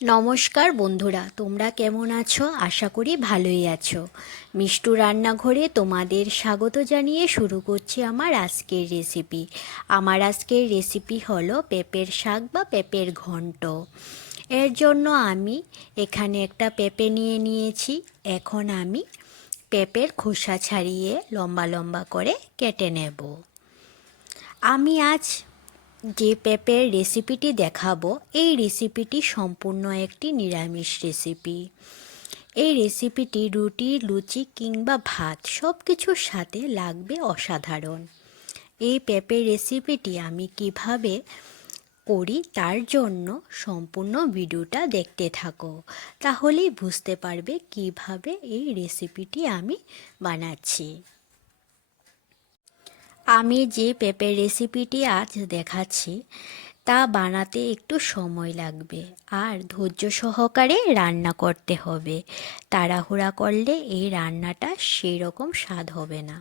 নমস্কার বন্ধুরা, তোমরা কেমন আছো? আশা করি ভালোই আছো। মিষ্টু রান্নাঘরে তোমাদের স্বাগত জানিয়ে শুরু করছি আমার আজকের রেসিপি। আমার আজকের রেসিপি হলো পেঁপের শাক বা পেঁপের ঘন্ট। এর জন্য আমি এখানে একটা পেঁপে নিয়ে নিয়েছি। এখন আমি পেঁপের খোসা ছাড়িয়ে লম্বা লম্বা করে কেটে নেব। আমি আজ যে পেঁপের রেসিপিটি দেখাবো, এই রেসিপিটি সম্পূর্ণ একটি নিরামিষ রেসিপি। এই রেসিপিটি রুটি, লুচি কিংবা ভাত সব কিছুর সাথে লাগবে অসাধারণ। এই পেঁপের রেসিপিটি আমি কিভাবে করি তার জন্য সম্পূর্ণ ভিডিওটা দেখতে থাকো, তাহলেই বুঝতে পারবে কিভাবে এই রেসিপিটি আমি বানাচ্ছি। আমি যে পেঁপের রেসিপিটি আজ দেখাচ্ছি তা বানাতে একটু সময় লাগবে আর ধৈর্য সহকারে রান্না করতে হবে। তাড়াহুড়া করলে এই রান্নাটা সেই রকম স্বাদ হবে না।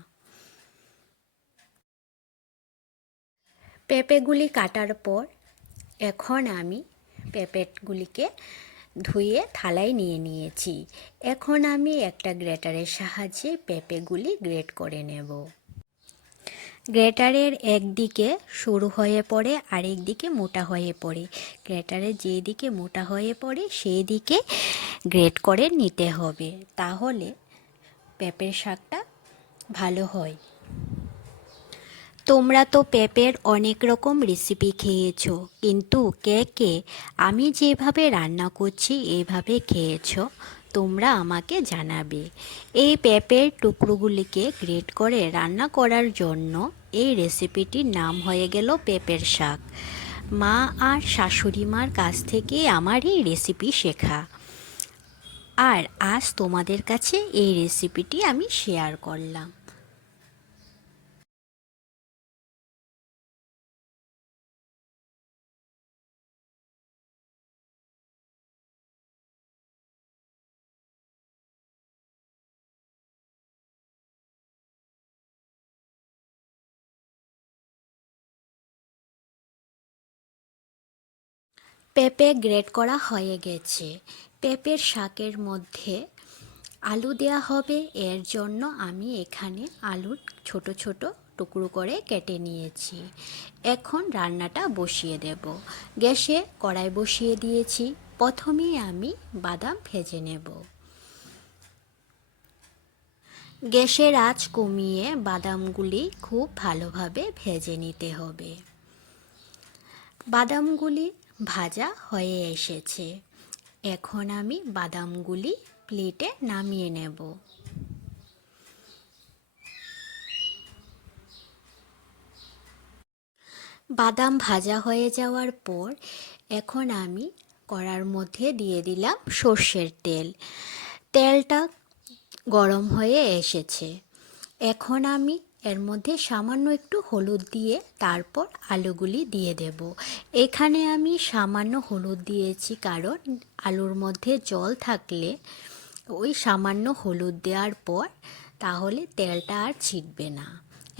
পেঁপেগুলি কাটার পর এখন আমি পেঁপেগুলিকে ধুয়ে থালায় নিয়ে নিয়েছি। এখন আমি একটা গ্রেটারের সাহায্যে পেঁপেগুলি গ্রেট করে নেব। গ্রেটারের একদিকে সরু হয়ে পড়ে, আরেক দিকে মোটা হয়ে পড়ে। গ্রেটারের যেই দিকে মোটা হয়ে পড়ে সেই দিকে গ্রেট করে নিতে হবে, তাহলে পেঁপের শাকটা ভালো হয়। তোমরা তো পেঁপের অনেক রকম রেসিপি খেয়েছো, কিন্তু কে কে আমি যেভাবে রান্না করছি এইভাবে খেয়েছো তোমরা আমাকে জানাবে। এই পেঁপের টুকরোগুলিকে গ্রেট করে রান্না করার জন্য এই রেসিপিটির নাম হয়ে গেল পেঁপের শাক। মা আর শাশুড়ি মার কাছ থেকে আমার এই রেসিপি শেখা, আর আজ তোমাদের কাছে এই রেসিপিটি আমি শেয়ার করলাম। পেঁপে গ্রেট করা হয়ে গেছে। পেঁপের শাকের মধ্যে আলু দেয়া হবে, এর জন্য আমি এখানে আলুর ছোট ছোট টুকরো করে কেটে নিয়েছি। এখন রান্নাটা বসিয়ে দেব। গ্যাসে কড়াই বসিয়ে দিয়েছি। প্রথমেই আমি বাদাম ভেজে নেব। গ্যাসের আঁচ কমিয়ে বাদামগুলি খুব ভালোভাবে ভেজে নিতে হবে। বাদামগুলি ভাজা হয়ে এসেছে। এখন আমি বাদামগুলি প্লেটে নামিয়ে নেব। বাদাম ভাজা হয়ে যাওয়ার পর এখন আমি কড়ার মধ্যে দিয়ে দিলাম সর্ষের তেল। তেলটা গরম হয়ে এসেছে। এখন আমি এর মধ্যে সামান্য একটু হলুদ দিয়ে তারপর আলুগুলি দিয়ে দেব। এখানে আমি সামান্য হলুদ দিয়েছি, কারণ আলুর মধ্যে জল থাকলে ওই সামান্য হলুদ দেওয়ার পর তাহলে তেলটা আর ছিটবে না।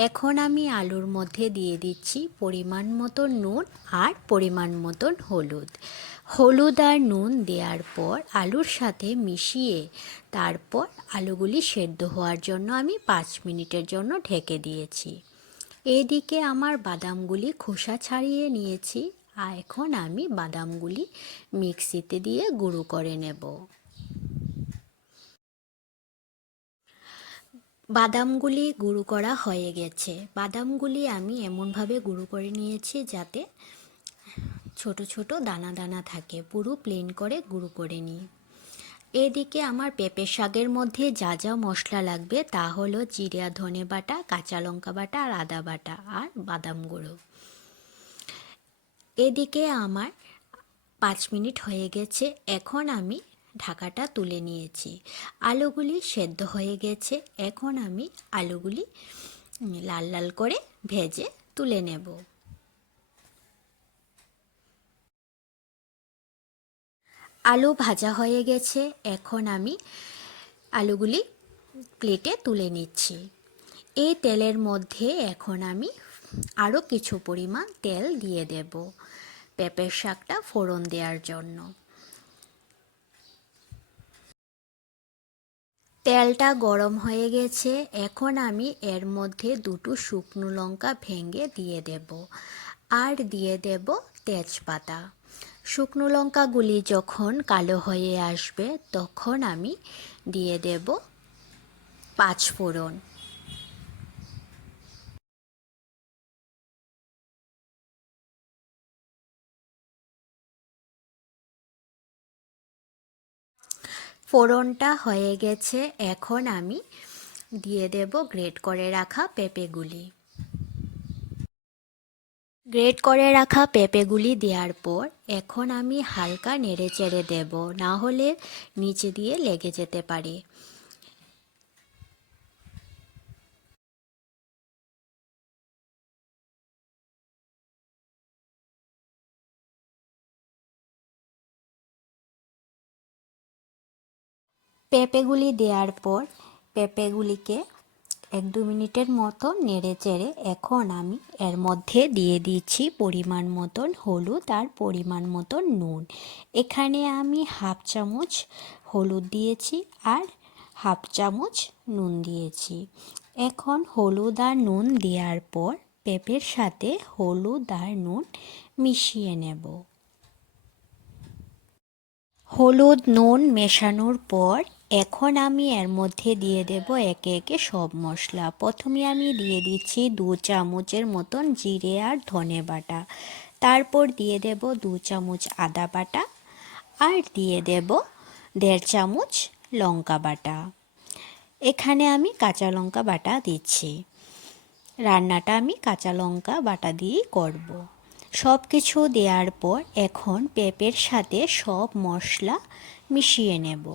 এখন আমি আলুর মধ্যে দিয়ে দিচ্ছি পরিমাণ মতো নুন আর পরিমাণ মতন হলুদ। হলুদ আর নুন দেওয়ার পর আলুর সাথে মিশিয়ে তারপর আলুগুলি সেদ্ধ হওয়ার জন্য আমি 5 মিনিটের জন্য ঢেকে দিয়েছি। এদিকে আমার বাদামগুলি খোসা ছাড়িয়ে নিয়েছি, আর এখন আমি বাদামগুলি মিক্সিতে দিয়ে গুঁড়ো করে নেব। বাদামগুলি গুঁড়ো করা হয়ে গেছে। বাদামগুলি আমি এমনভাবে গুঁড়ো করে নিয়েছি যাতে ছোট ছোট দানা দানা থাকে, পুরো প্লেন করে গুঁড়ো করে নিই। এদিকে আমার পেঁপে শাকের মধ্যে যা যা মশলা লাগবে তা হলো জিরা, ধনে বাটা, কাঁচা লঙ্কা বাটা আর আদা বাটা আর বাদাম গুঁড়ো। এদিকে আমার 5 মিনিট হয়ে গেছে। এখন আমি ঢাকাটা তুলে নিয়েছি। আলুগুলি সেদ্ধ হয়ে গেছে। এখন আমি আলুগুলি লাল লাল করে ভেজে তুলে নেব। আলু ভাজা হয়ে গেছে। এখন আমি আলুগুলি প্লেটে তুলে নিচ্ছি। এই তেলের মধ্যে এখন আমি আরও কিছু পরিমাণ তেল দিয়ে দেব পেঁপের শাকটা ফোড়ন দেওয়ার জন্য। তেলটা গরম হয়ে গেছে। এখন আমি এর মধ্যে দুটো শুকনো লঙ্কা ভেঙে দিয়ে দেব, আর দিয়ে দেব তেজপাতা। শুকনো লঙ্কাগুলি যখন কালো হয়ে আসবে তখন আমি দিয়ে দেব পাঁচফোড়ন। ফোড়নটা হয়ে গেছে, এখন আমি দিয়ে দেব গ্রেট করে রাখা পেঁপেগুলি। গ্রেট করে রাখা পেঁপেগুলি দেওয়ার পর এখন আমি হালকা নেড়ে চেড়ে দেব, না হলে নিচে দিয়ে লেগে যেতে পারে। পেঁপেগুলি দেওয়ার পর পেঁপেগুলিকে 1-2 মিনিটের মতো নেড়ে চেড়ে এখন আমি এর মধ্যে দিয়ে দিচ্ছি পরিমাণ মতন হলুদ আর পরিমাণ মতন নুন। এখানে আমি 1/2 চামচ হলুদ দিয়েছি আর 1/2 চামচ নুন দিয়েছি। এখন হলুদ আর নুন দেওয়ার পর পেঁপের সাথে হলুদ আর নুন মিশিয়ে নেব। হলুদ নুন মেশানোর পর এখন আমি এর মধ্যে দিয়ে দেব একে একে সব মশলা। প্রথমে আমি দিয়ে দিচ্ছি 2 চামচের মতন জিরে আর ধনে বাটা, তারপর দিয়ে দেব 2 চামচ আদা বাটা, আর দিয়ে দেব 1.5 চামচ লঙ্কা বাটা। এখানে আমি কাঁচা লঙ্কা বাটা দিচ্ছি, রান্নাটা আমি কাঁচা লঙ্কা বাটা দিয়েই করব। সব কিছু দেওয়ার পর এখন পেঁপের সাথে সব মশলা মিশিয়ে নেব।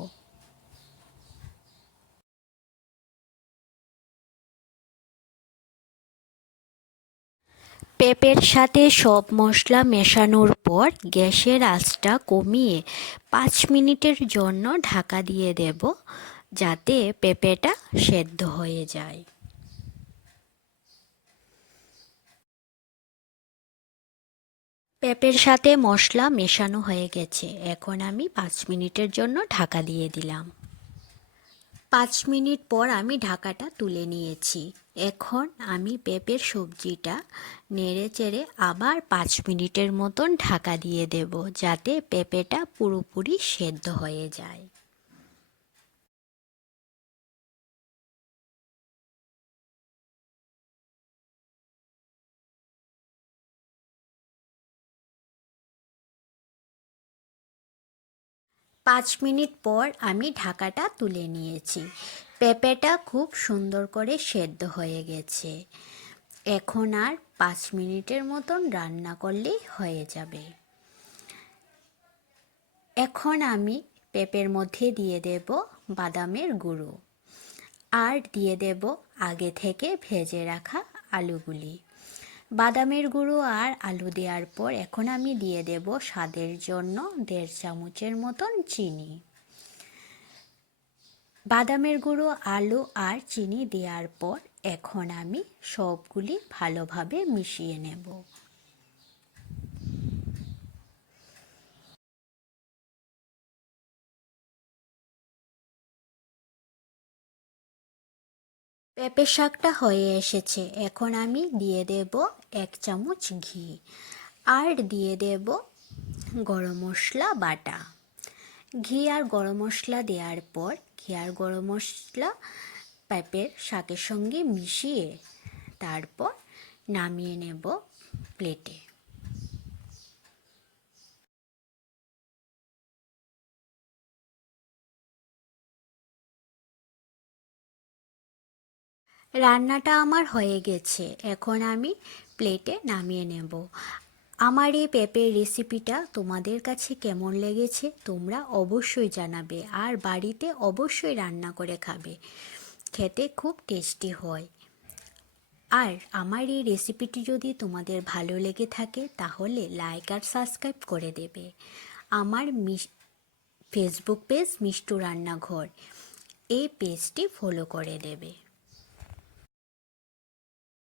পেঁপের সাথে সব মশলা মেশানোর পর গ্যাসের আঁচটা কমিয়ে 5 মিনিটের জন্য ঢাকা দিয়ে দেব, যাতে পেঁপেটা সেদ্ধ হয়ে যায়। পেঁপের সাথে মশলা মেশানো হয়ে গেছে, এখন আমি 5 মিনিটের জন্য ঢাকা দিয়ে দিলাম। 5 মিনিট পর আমি ঢাকাটা তুলে নিয়েছি। এখন আমি পেঁপের সবজিটা নেড়ে চেড়ে আবার 5 মিনিটের মতন ঢাকা দিয়ে দেব, যাতে পেঁপেটা পুরোপুরি সেদ্ধ হয়ে যায়। পাঁচ মিনিট পর আমি ঢাকাটা তুলে নিয়েছি। পেঁপেটা খুব সুন্দর করে সেদ্ধ হয়ে গেছে। এখন আর 5 মিনিটের মতন রান্না করলেই হয়ে যাবে। এখন আমি পেঁপের মধ্যে দিয়ে দেব বাদামের গুঁড়ো, আর দিয়ে দেব আগে থেকে ভেজে রাখা আলুগুলি। বাদামের গুঁড়ো আর আলু দেওয়ার পর এখন আমি দিয়ে দেব স্বাদের জন্য 1.5 চামচের মতন চিনি। বাদামের গুঁড়ো, আলু আর চিনি দেওয়ার পর এখন আমি সবগুলি ভালোভাবে মিশিয়ে নেব। পেঁপে শাকটা হয়ে এসেছে, এখন আমি দিয়ে দেব 1 চামচ ঘি, আর দিয়ে দেব গরম মশলা বাটা। ঘি আর গরম মশলা দেওয়ার পর ঘি আর গরম মশলা পেঁপের শাকের সঙ্গে মিশিয়ে তারপর নামিয়ে নেব প্লেটে। রান্নাটা আমার হয়ে গেছে, এখন আমি প্লেটে নামিয়ে নেব। আমার এই পেঁপের রেসিপিটা তোমাদের কাছে কেমন লেগেছে তোমরা অবশ্যই জানাবে, আর বাড়িতে অবশ্যই রান্না করে খাবে, খেতে খুব টেস্টি হয়। আর আমার এই রেসিপিটি যদি তোমাদের ভালো লেগে থাকে তাহলে লাইক আর সাবস্ক্রাইব করে দেবে। আমার ফেসবুক পেজ মিষ্টু রান্নাঘর, এই পেজটি ফলো করে দেবে।